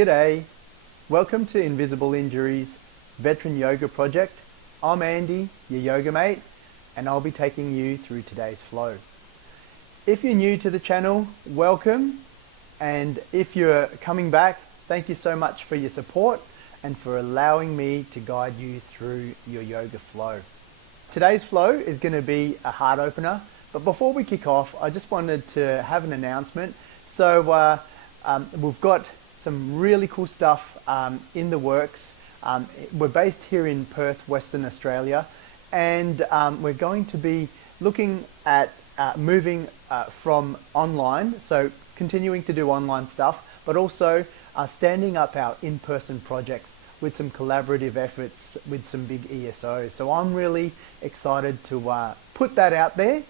G'day, welcome to Invisible Injuries Veteran Yoga Project. I'm Andy, your yoga mate, and I'll be taking you through today's flow. If you're new to the channel, welcome, and if you're coming back, thank you so much for your support and for allowing me to guide you through your yoga flow. Today's flow is going to be a heart opener, but before we kick off, I just wanted to have an announcement. So we've got some really cool stuff in the works. We're based here in Perth, Western Australia, and we're going to be looking at moving from online, so continuing to do online stuff, but also standing up our in-person projects with some collaborative efforts with some big ESOs. So I'm really excited to put that out there,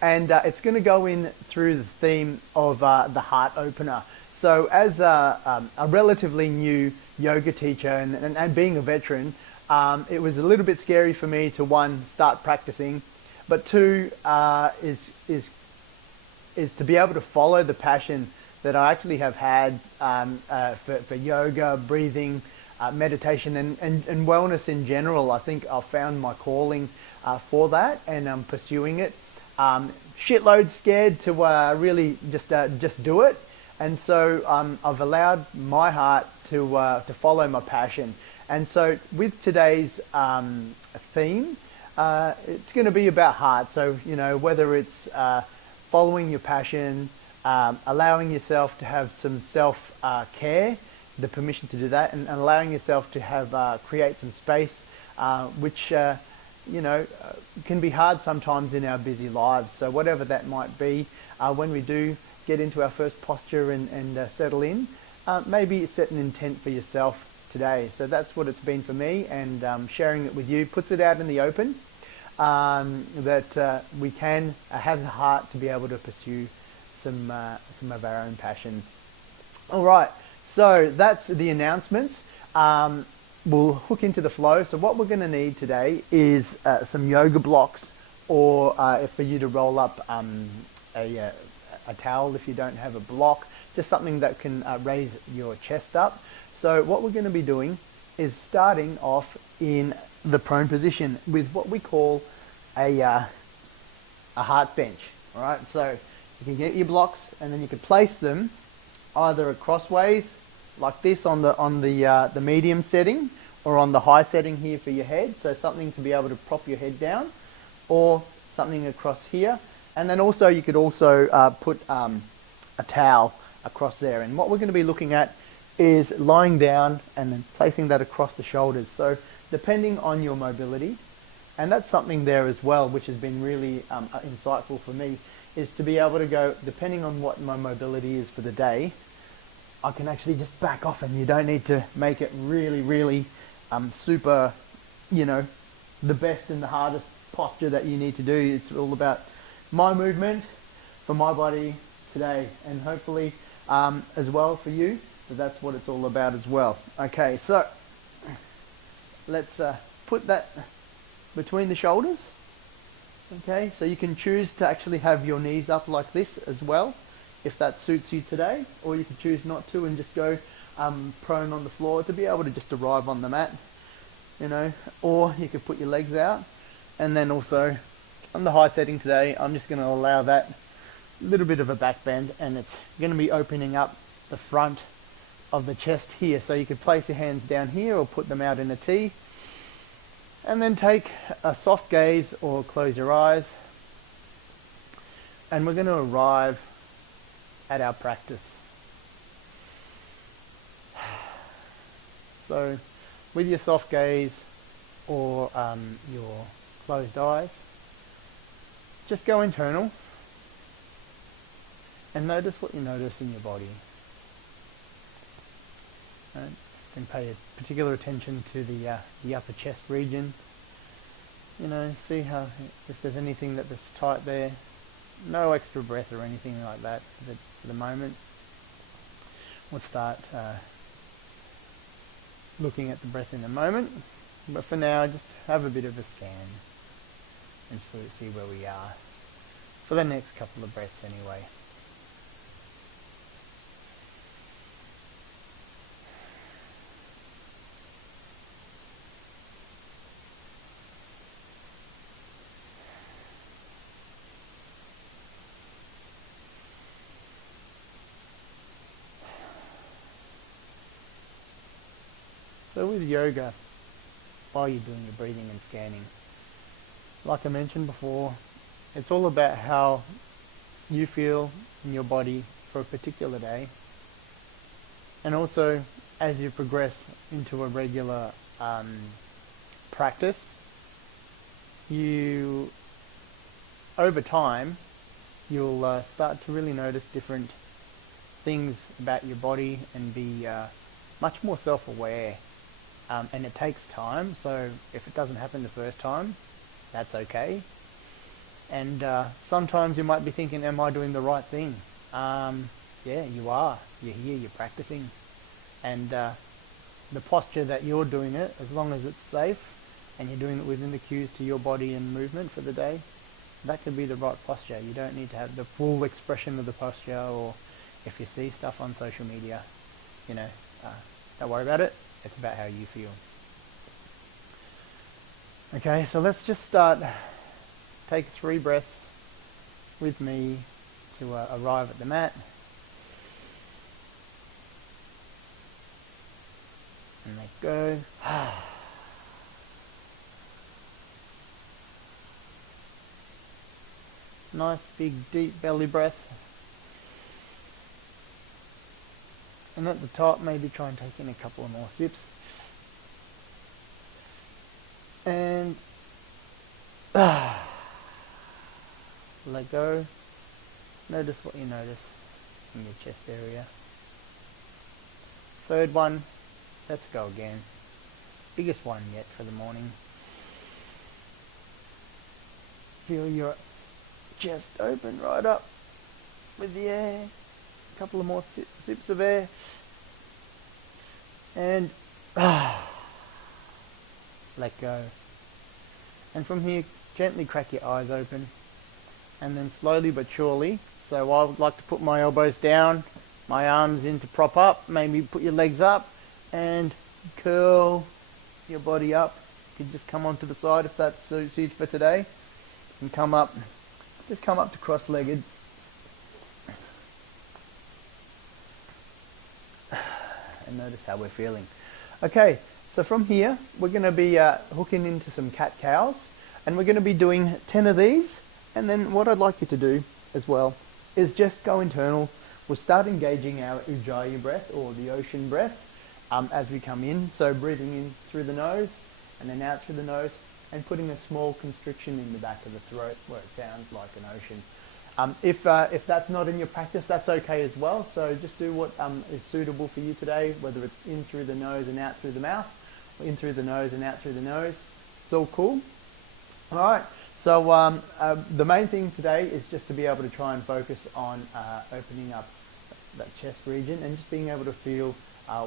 and it's going to go in through the theme of the heart opener. So as a relatively new yoga teacher and being a veteran, it was a little bit scary for me to, one, start practicing, but two, is to be able to follow the passion that I actually have had for yoga, breathing, meditation and wellness in general. I think I've found my calling for that, and I'm pursuing it. Shitload scared to really just do it. And so I've allowed my heart to follow my passion. And so with today's theme, it's going to be about heart. So, you know, whether it's following your passion, allowing yourself to have some self-care, the permission to do that, and allowing yourself to have create some space, which, you know, can be hard sometimes in our busy lives. So whatever that might be, when we do get into our first posture and settle in, maybe set an intent for yourself today. So that's what it's been for me, and sharing it with you puts it out in the open, that we can have the heart to be able to pursue some of our own passions. All right, so that's the announcements. We'll hook into the flow. So what we're going to need today is some yoga blocks, or for you to roll up a towel if you don't have a block, just something that can raise your chest up. So what we're going to be doing is starting off in the prone position with what we call a heart bench. All right, so you can get your blocks, and then you can place them either crossways like this on the medium setting, or on the high setting here for your head, so something to be able to prop your head down, or something across here. And then also you could also put a towel across there. And what we're going to be looking at is lying down and then placing that across the shoulders. So depending on your mobility, and that's something there as well, which has been really insightful for me, is to be able to go, depending on what my mobility is for the day, I can actually just back off, and you don't need to make it really, really super, you know, the best and the hardest posture that you need to do. It's all about my movement for my body today, and hopefully as well for you, but that's what it's all about as well. Okay, so let's put that between the shoulders. Okay, so you can choose to actually have your knees up like this as well, if that suits you today, or you can choose not to and just go prone on the floor to be able to just arrive on the mat, you know, or you could put your legs out. And then also on the high setting today, I'm just going to allow that little bit of a back bend, and it's going to be opening up the front of the chest here. So you could place your hands down here or put them out in a T, and then take a soft gaze or close your eyes, and we're going to arrive at our practice. So with your soft gaze or your closed eyes, just go internal and notice what you notice in your body. And you can pay particular attention to the upper chest region. You know, see how, if there's anything that's tight there. No extra breath or anything like that for the moment. We'll start looking at the breath in a moment, but for now just have a bit of a scan and see where we are for the next couple of breaths anyway. So with yoga, while you're doing your breathing and scanning, like I mentioned before, it's all about how you feel in your body for a particular day. And also, as you progress into a regular practice, you, over time, you'll start to really notice different things about your body and be much more self-aware. And it takes time, so if it doesn't happen the first time, that's okay. And sometimes you might be thinking, am I doing the right thing? Yeah, you are. You're here, you're practicing. And the posture that you're doing it, as long as it's safe and you're doing it within the cues to your body and movement for the day, that could be the right posture. You don't need to have the full expression of the posture, or if you see stuff on social media, don't worry about it. It's about how you feel. Okay, so let's just start. Take 3 breaths with me to arrive at the mat. And let go. Nice big deep belly breath. And at the top, maybe try and take in a couple of more sips. And let go. Notice what you notice in your chest area. 3rd one, let's go again. Biggest one yet for the morning. Feel your chest open right up with the air. A couple of more sips of air. And let go. And from here, gently crack your eyes open. And then slowly but surely, so I would like to put my elbows down, my arms in to prop up, maybe put your legs up, and curl your body up. You can just come onto the side if that suits you for today. And come up, just come up to cross-legged. And notice how we're feeling. Okay, so from here, we're going to be hooking into some cat-cows, and we're going to be doing 10 of these. And then what I'd like you to do as well is just go internal. We'll start engaging our ujjayi breath, or the ocean breath, as we come in. So breathing in through the nose and then out through the nose, and putting a small constriction in the back of the throat where it sounds like an ocean. If that's not in your practice, that's okay as well. So just do what is suitable for you today, whether it's in through the nose and out through the mouth, or in through the nose and out through the nose. It's all cool. All right. So the main thing today is just to be able to try and focus on opening up that chest region and just being able to feel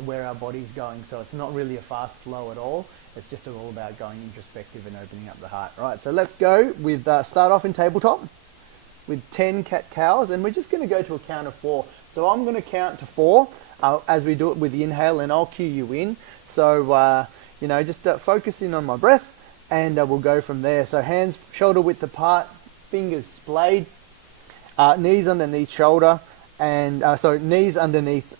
where our body's going. So it's not really a fast flow at all. It's just all about going introspective and opening up the heart. All right, so let's go with start off in tabletop with 10 cat-cows, and we're just going to go to a count of 4. So I'm going to count to 4 as we do it with the inhale, and I'll cue you in. So, just focus in on my breath, and we'll go from there. So hands shoulder width apart, fingers splayed, knees underneath shoulder, and knees underneath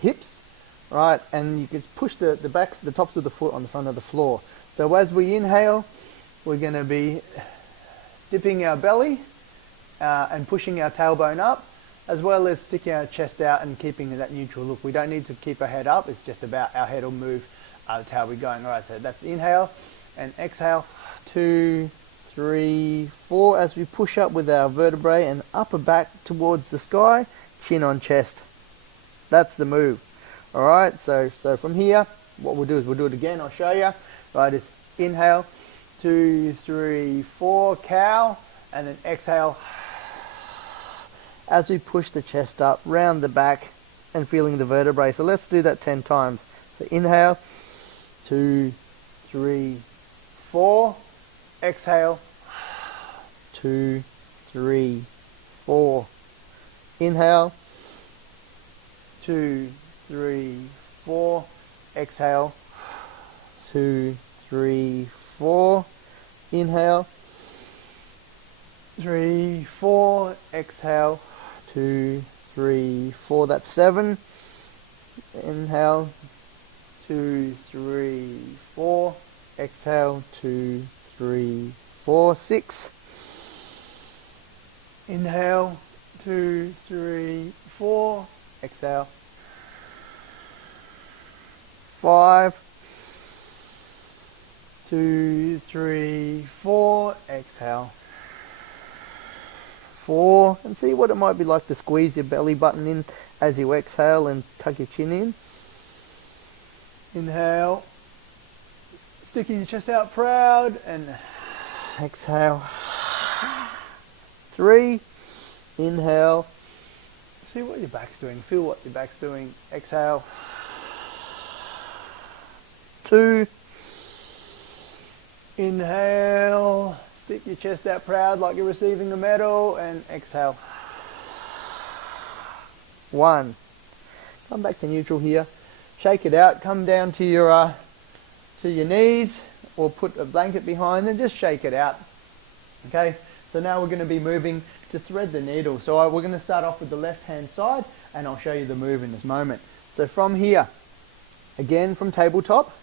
hips, right? And you can push the backs, the tops of the foot on the front of the floor. So as we inhale, we're going to be dipping our belly and pushing our tailbone up, as well as sticking our chest out and keeping that neutral look. We don't need to keep our head up. It's just about our head will move. That's how we're going. All right, so that's inhale and exhale. 2, 3, 4 as we push up with our vertebrae and upper back towards the sky, chin on chest. That's the move. All right, so from here, what we'll do is we'll do it again. I'll show you. Right, it's inhale, 2, 3, 4, cow, and then exhale as we push the chest up, round the back, and feeling the vertebrae. So let's do that 10 times. So inhale, 2, 3, 4. Exhale, 2, 3, 4. Inhale, 2, 3, 4. Exhale, 2, 3, 4. Inhale, 3, 4. Exhale, 2, 3, 4. That's 7. Inhale, 2, 3, 4. Exhale, 2, 3, 4, 6. Inhale, 2, 3, 4. Exhale. 5, 2, 3, 4. Exhale. 4. And see what it might be like to squeeze your belly button in as you exhale and tuck your chin in. Inhale. Sticking your chest out proud and exhale. 3. Inhale. See what your back's doing. Feel what your back's doing. Exhale. 2. Inhale. Stick your chest out proud like you're receiving a medal and exhale. 1. Come back to neutral here. Shake it out. Come down to your knees or put a blanket behind and just shake it out. Okay, so now we're going to be moving to thread the needle. So we're going to start off with the left hand side and I'll show you the move in this moment. So from here, again from tabletop,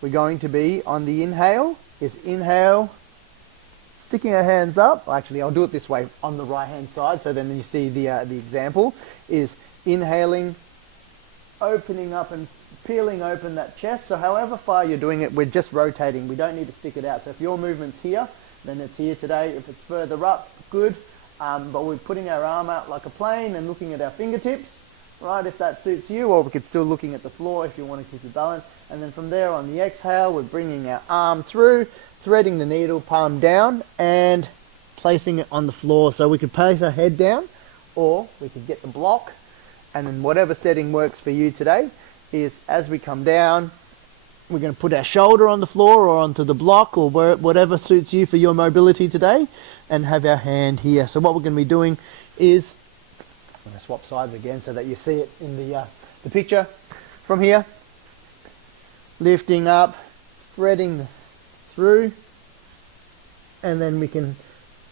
we're going to be on the inhale, is inhale, sticking our hands up. Actually, I'll do it this way on the right hand side so then you see the example, is inhaling, opening up and peeling open that chest. So however far you're doing it, we're just rotating. We don't need to stick it out. So if your movement's here, then it's here today. If it's further up, good. But we're putting our arm out like a plane and looking at our fingertips, right, if that suits you, or we could still looking at the floor if you want to keep your balance. And then from there on the exhale, we're bringing our arm through, threading the needle, palm down, and placing it on the floor. So we could place our head down, or we could get the block, and then whatever setting works for you today is as we come down, we're going to put our shoulder on the floor or onto the block or whatever suits you for your mobility today, and have our hand here. So what we're going to be doing is, I'm going to swap sides again so that you see it in the picture. From here, lifting up, threading through, and then we can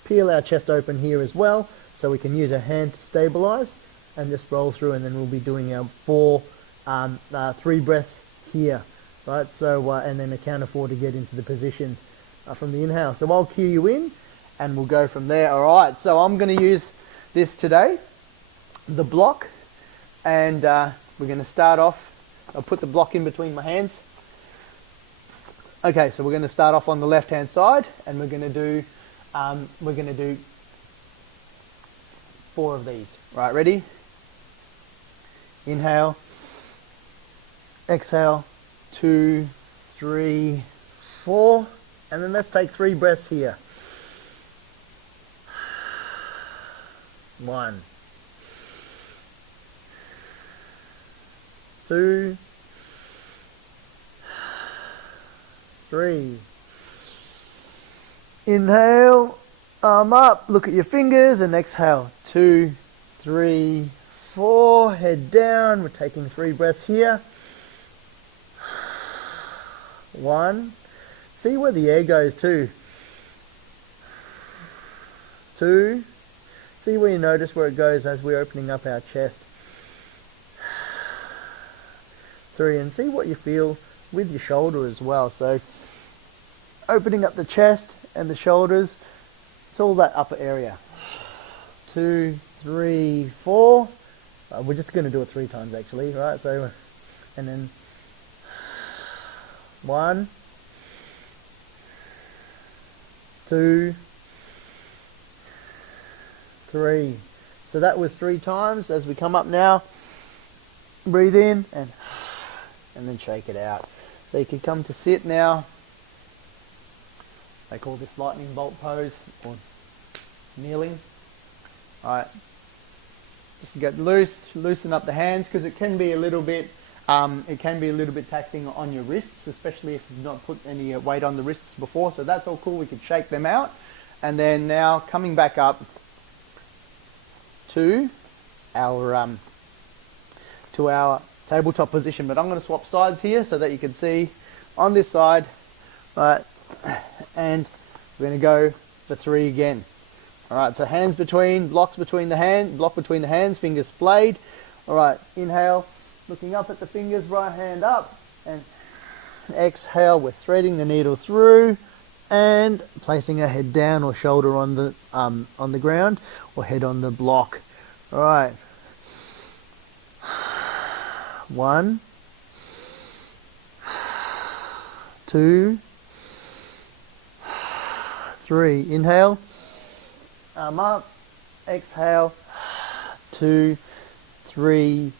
peel our chest open here as well, so we can use our hand to stabilize and just roll through, and then we'll be doing our 3 breaths here, right? So and then a count of 4 to get into the position from the inhale. So I'll cue you in and we'll go from there. All right, so I'm going to use this today, the block, and we're going to start off. I'll put the block in between my hands. Okay, so we're going to start off on the left hand side, and we're going to do 4 of these. Right, ready? Inhale, exhale, 2, 3, 4, and then let's take 3 breaths here. 1, 2, 3. Inhale, arm up, look at your fingers, and exhale. 2, 3, 4, head down. We're taking 3 breaths here. 1. See where the air goes too. 2. See where you notice where it goes as we're opening up our chest. 3. And see what you feel with your shoulder as well. So opening up the chest and the shoulders, it's all that upper area. 2, 3, 4. We're just going to do it 3 times actually, right? So, and then 1, 2, 3. So that was 3 times. As we come up now, breathe in and then shake it out. So you can come to sit now. They call this lightning bolt pose or kneeling. All right. Just get loosen up the hands, because it can be a little bit taxing on your wrists, especially if you've not put any weight on the wrists before. So that's all cool. We could shake them out, and then now coming back up to our tabletop position. But I'm going to swap sides here so that you can see on this side, right? And we're going to go for 3 again. All right, so hands between, block between the hands, fingers splayed. All right, inhale, looking up at the fingers, right hand up, and exhale, we're threading the needle through and placing our head down or shoulder on the ground or head on the block. All right. 1, 2, 3. Inhale, arm up, exhale, 2, 3,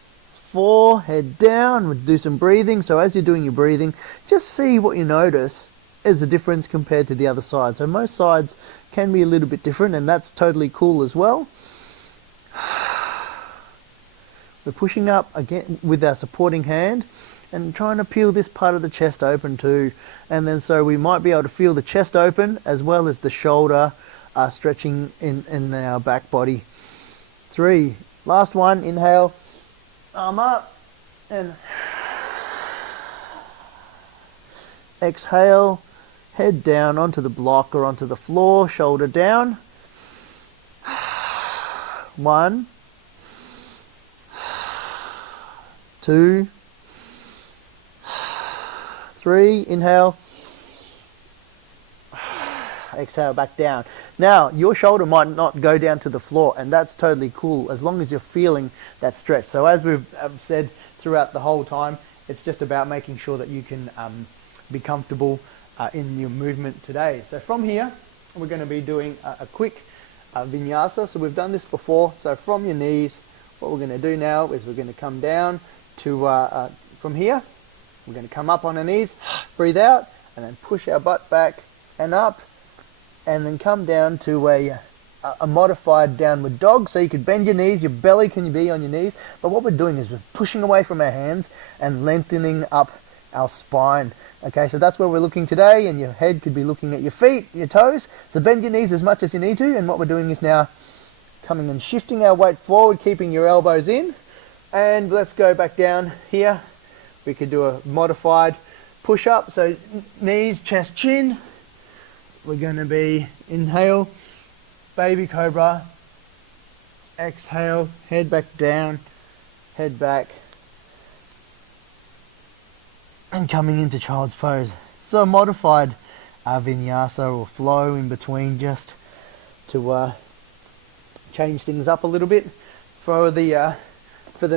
4. Head down. We'll do some breathing. So as you're doing your breathing, just see what you notice is the difference compared to the other side. So most sides can be a little bit different, and that's totally cool as well. We're pushing up again with our supporting hand and trying to peel this part of the chest open too. And then so we might be able to feel the chest open as well as the shoulder stretching in our back body. 3. Last one. Inhale, arm up, and exhale, head down onto the block or onto the floor, shoulder down. 1, 2, 3. Inhale, exhale, back down. Now your shoulder might not go down to the floor, and that's totally cool as long as you're feeling that stretch. So as we've said throughout the whole time, it's just about making sure that you can be comfortable in your movement today. So from here we're going to be doing a quick vinyasa. So we've done this before. So from your knees, what we're going to do now is we're going to come down to from here we're going to come up on our knees, breathe out, and then push our butt back and up, and then come down to a modified downward dog. So you could bend your knees, your belly can be on your knees, but what we're doing is we're pushing away from our hands and lengthening up our spine. Okay, so that's where we're looking today, and your head could be looking at your feet, your toes. So bend your knees as much as you need to, and what we're doing is now coming and shifting our weight forward, keeping your elbows in, and let's go back down here. We could do a modified push-up. So knees, chest, chin. We're going to be inhale, baby cobra, exhale, head back down, head back, and coming into child's pose. So modified vinyasa or flow in between, just to change things up a little bit for the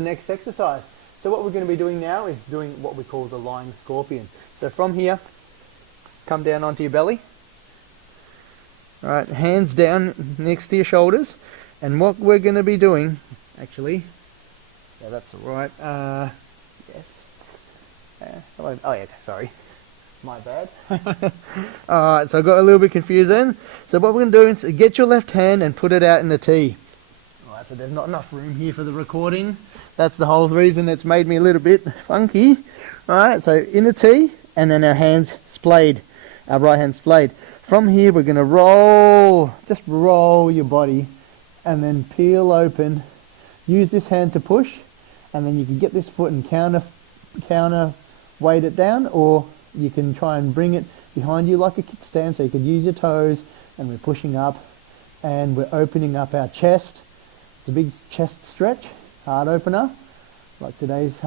next exercise. So what we're going to be doing now is doing what we call the lying scorpion. So from here, come down onto your belly. All right, hands down next to your shoulders. And what we're going to be doing, actually, yeah, that's all right. Yes. Oh yeah, sorry. My bad. Alright, so I got a little bit confused then. So what we're going to do is get your left hand and put it out in the T. Alright, so there's not enough room here for the recording. That's the whole reason it's made me a little bit funky. Alright, so in the T, and then our hands splayed, our right hand splayed. From here we're going to roll, just roll your body, and then peel open. Use this hand to push, and then you can get this foot and counter weight it down, or you can try and bring it behind you like a kickstand, so you could use your toes, and we're pushing up and we're opening up our chest. It's a big chest stretch, heart opener, like today's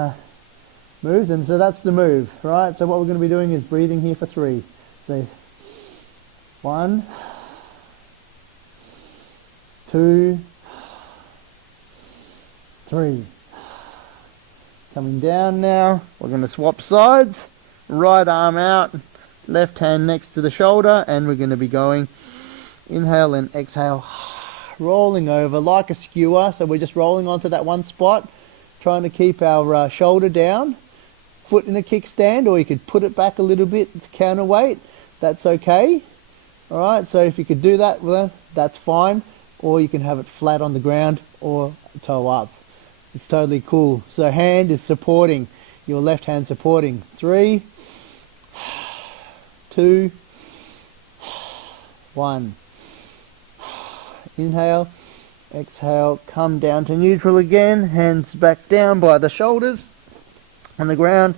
moves, and so that's the move, right? So what we're going to be doing is breathing here for 3. So 1, 2, 3. Coming down now, we're going to swap sides, right arm out, left hand next to the shoulder, and we're going to be going inhale and exhale, rolling over like a skewer. So we're just rolling onto that one spot, trying to keep our shoulder down, foot in a kickstand, or you could put it back a little bit to counterweight, that's okay. Alright, so if you could do that, well, that's fine, or you can have it flat on the ground or toe up. It's totally cool. So hand is supporting, your left hand supporting. 3, 2, 1. Inhale, exhale, come down to neutral again, hands back down by the shoulders on the ground,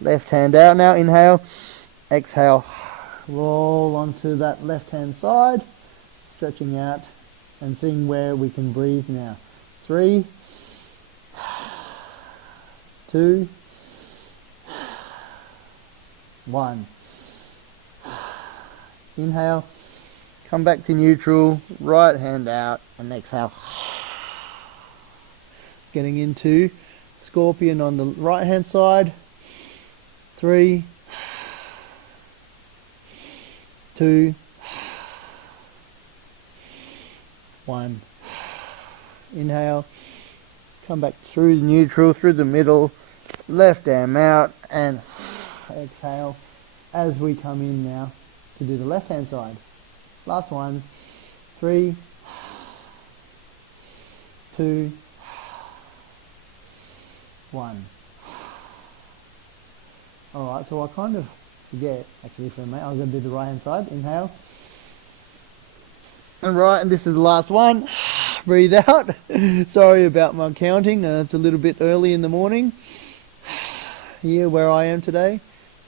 left hand out now, inhale, exhale, roll onto that left hand side, stretching out and seeing where we can breathe now. 3, 2, 1. Inhale, come back to neutral, right hand out, and exhale. Getting into scorpion on the right hand side. 3, 2, 1. Inhale, come back through neutral, through the middle, left arm out, and exhale as we come in now to do the left hand side. Last one. 3, 2, 1. Alright, so I kind of forget actually for a minute. I'm going to do the right hand side. Inhale. Alright, and this is the last one. Breathe out. Sorry about my counting. It's a little bit early in the morning. Here where I am today.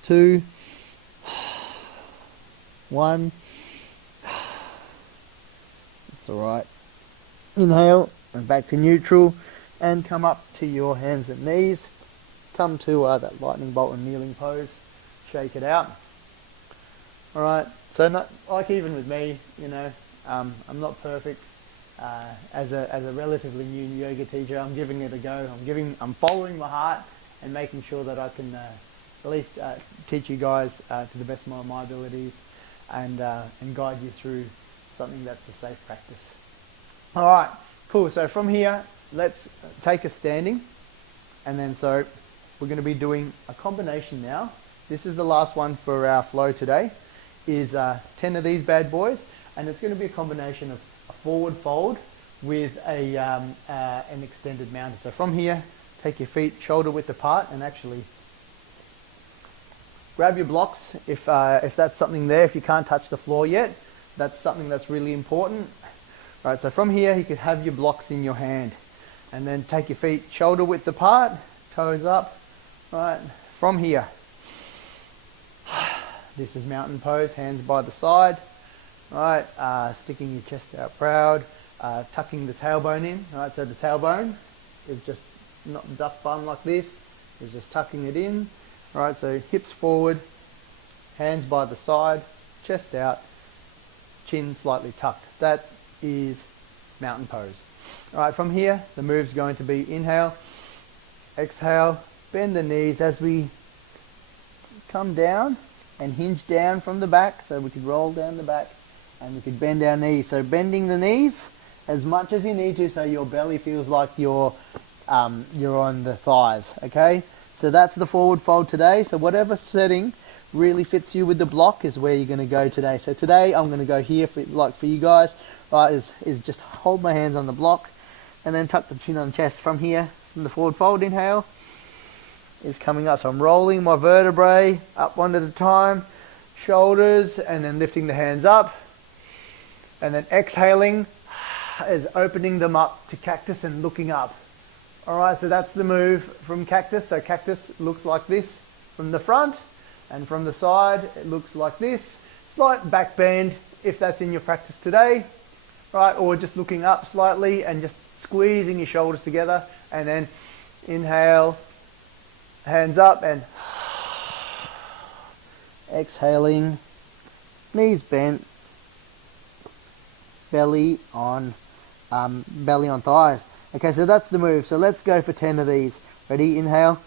2, 1. It's alright. Inhale and back to neutral, and come up to your hands and knees. Come to that lightning bolt and kneeling pose. Shake it out. Alright, so not, like even with me, you know, I'm not perfect. As a relatively new yoga teacher, I'm giving it a go. I'm following my heart and making sure that I can at least teach you guys to the best of my abilities, and guide you through something that's a safe practice. Alright, cool. So from here, let's take a standing, and then so we're going to be doing a combination now. This is the last one for our flow today, is 10 of these bad boys, and it's going to be a combination of a forward fold with an extended mountain. So from here, take your feet shoulder width apart, and actually grab your blocks if that's something there. If you can't touch the floor yet, that's something that's really important. Right, so from here you could have your blocks in your hand, and then take your feet shoulder width apart, toes up. Right, from here, this is mountain pose, hands by the side. Right, sticking your chest out proud, tucking the tailbone in. Right, so the tailbone is just not the duck bun like this, is just tucking it in. Right, so hips forward, hands by the side, chest out, chin slightly tucked. That is mountain pose. Alright, from here, the move's going to be inhale, exhale, bend the knees as we come down and hinge down from the back, so we could roll down the back and we could bend our knees. So bending the knees as much as you need to, so your belly feels like you're on the thighs, okay? So that's the forward fold today. So whatever setting really fits you with the block is where you're going to go today. So today I'm going to go here for you guys, right, is just hold my hands on the block and then tuck the chin on the chest. From here, from the forward fold, inhale is coming up. So I'm rolling my vertebrae up one at a time, shoulders, and then lifting the hands up. And then exhaling is opening them up to cactus and looking up. Alright, so that's the move from cactus. So cactus looks like this from the front, and from the side it looks like this. Slight back bend if that's in your practice today. Right, or just looking up slightly and just squeezing your shoulders together, and then inhale, hands up, and exhaling, knees bent, belly on thighs. Okay, so that's the move. So let's go for 10 of these. Ready? Inhale.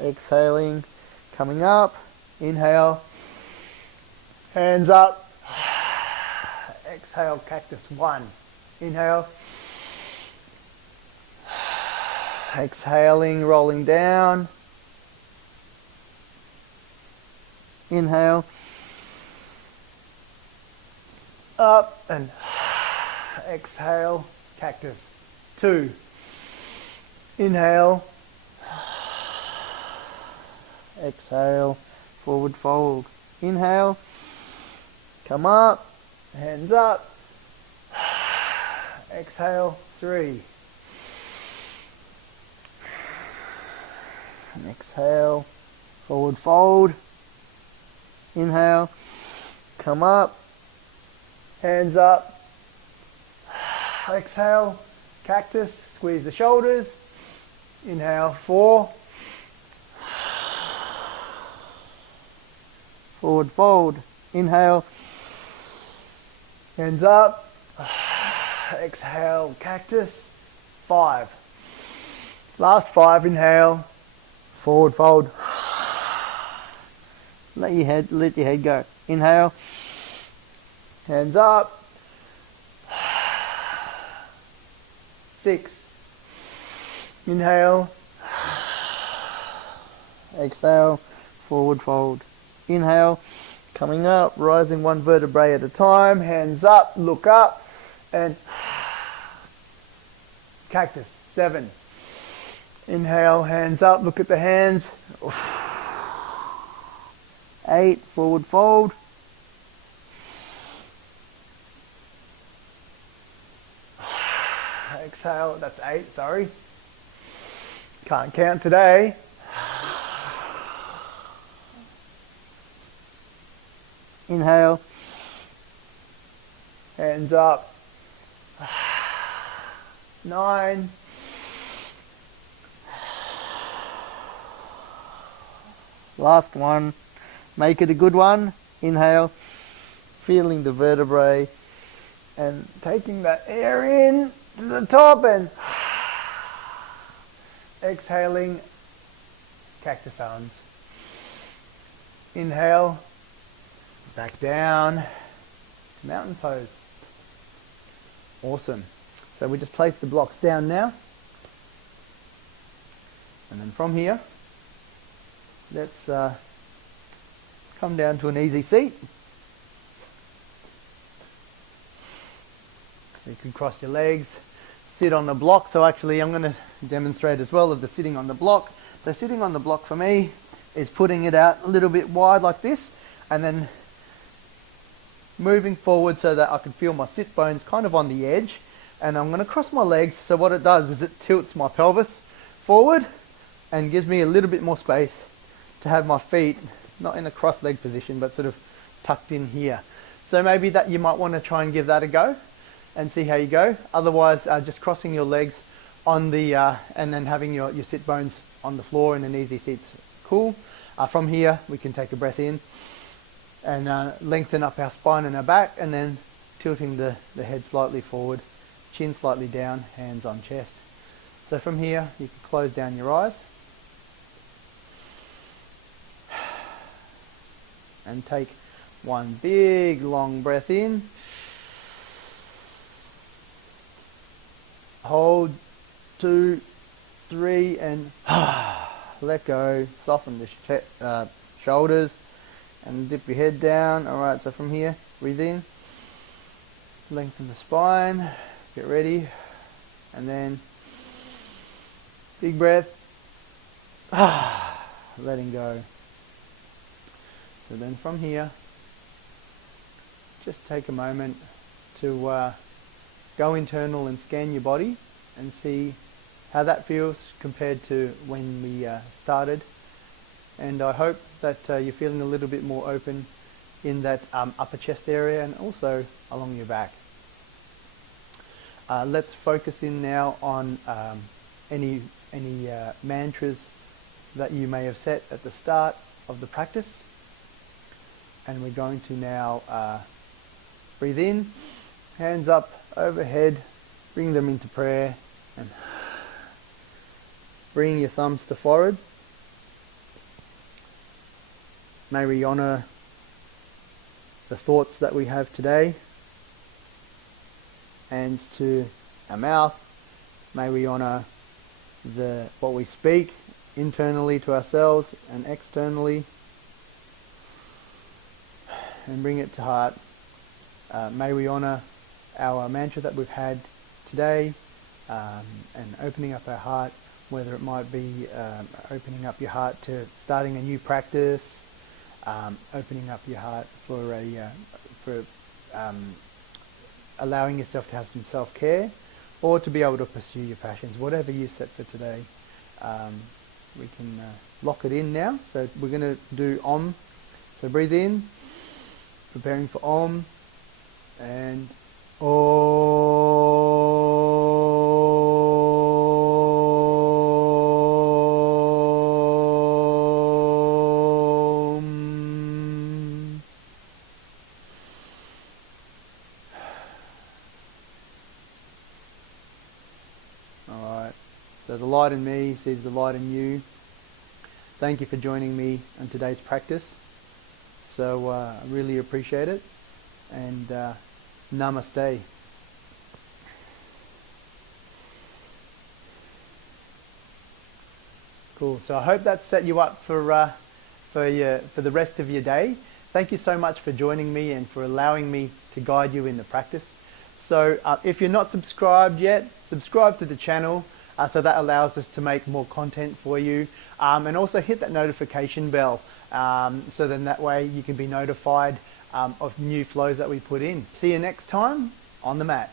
Exhaling, coming up. Inhale. Hands up. Exhale, cactus 1. Inhale. Exhaling, rolling down. Inhale. Up and exhale, cactus 2. Inhale. Exhale, forward fold. Inhale. Come up, hands up. Exhale, 3. And exhale, forward fold. Inhale, come up, hands up. Exhale, cactus, squeeze the shoulders. Inhale, 4. forward fold. Inhale, hands up. Exhale, cactus. 5. Last 5, inhale, forward fold. Let your head go. Inhale, hands up. 6. Inhale. Exhale, forward fold. Inhale, coming up, rising one vertebrae at a time. Hands up, look up, and cactus. 7. Inhale, hands up, look at the hands. 8, forward fold. Exhale, that's 8, sorry. Can't count today. Inhale, hands up. 9. Last one, make it a good one. Inhale, feeling the vertebrae and taking that air in to the top and exhaling, cactus arms. Inhale, back down to mountain pose. Awesome. So we just place the blocks down now. And then from here, let's come down to an easy seat. You can cross your legs, sit on the block. So actually I'm going to demonstrate as well of the sitting on the block. So sitting on the block for me is putting it out a little bit wide like this and then moving forward so that I can feel my sit bones kind of on the edge. And I'm going to cross my legs. So what it does is it tilts my pelvis forward and gives me a little bit more space to have my feet not in a cross leg position but sort of tucked in here. So maybe that you might want to try and give that a go and see how you go. Otherwise just crossing your legs on the and then having your sit bones on the floor in an easy seat's cool. From here we can take a breath in and lengthen up our spine and our back, and then tilting the head slightly forward, chin slightly down, hands on chest. So from here you can close down your eyes and take one big long breath in. Hold, 2, 3, and let go. Soften the shoulders and dip your head down. Alright, so from here, breathe in. Lengthen the spine. Get ready. And then, big breath. Letting go. So then from here, just take a moment to go internal and scan your body and see how that feels compared to when we started. And I hope that you're feeling a little bit more open in that upper chest area and also along your back. Let's focus in now on any mantras that you may have set at the start of the practice. And we're going to now breathe in, hands up overhead, bring them into prayer, and bring your thumbs to forehead. May we honour the thoughts that we have today. Hands to our mouth. May we honour what we speak internally to ourselves and externally. And bring it to heart. May we honour our mantra that we've had today and opening up our heart, whether it might be opening up your heart to starting a new practice, opening up your heart for allowing yourself to have some self-care, or to be able to pursue your passions. Whatever you set for today, we can lock it in now. So we're going to do Om. So breathe in, preparing for Om, and Om. light in me, he sees the light in you. Thank you for joining me on today's practice. So I really appreciate it. And namaste. Cool. So I hope that set you up for the rest of your day. Thank you so much for joining me and for allowing me to guide you in the practice. So if you're not subscribed yet, subscribe to the channel so that allows us to make more content for you. And also hit that notification bell so then that way you can be notified of new flows that we put in. See you next time on the mat.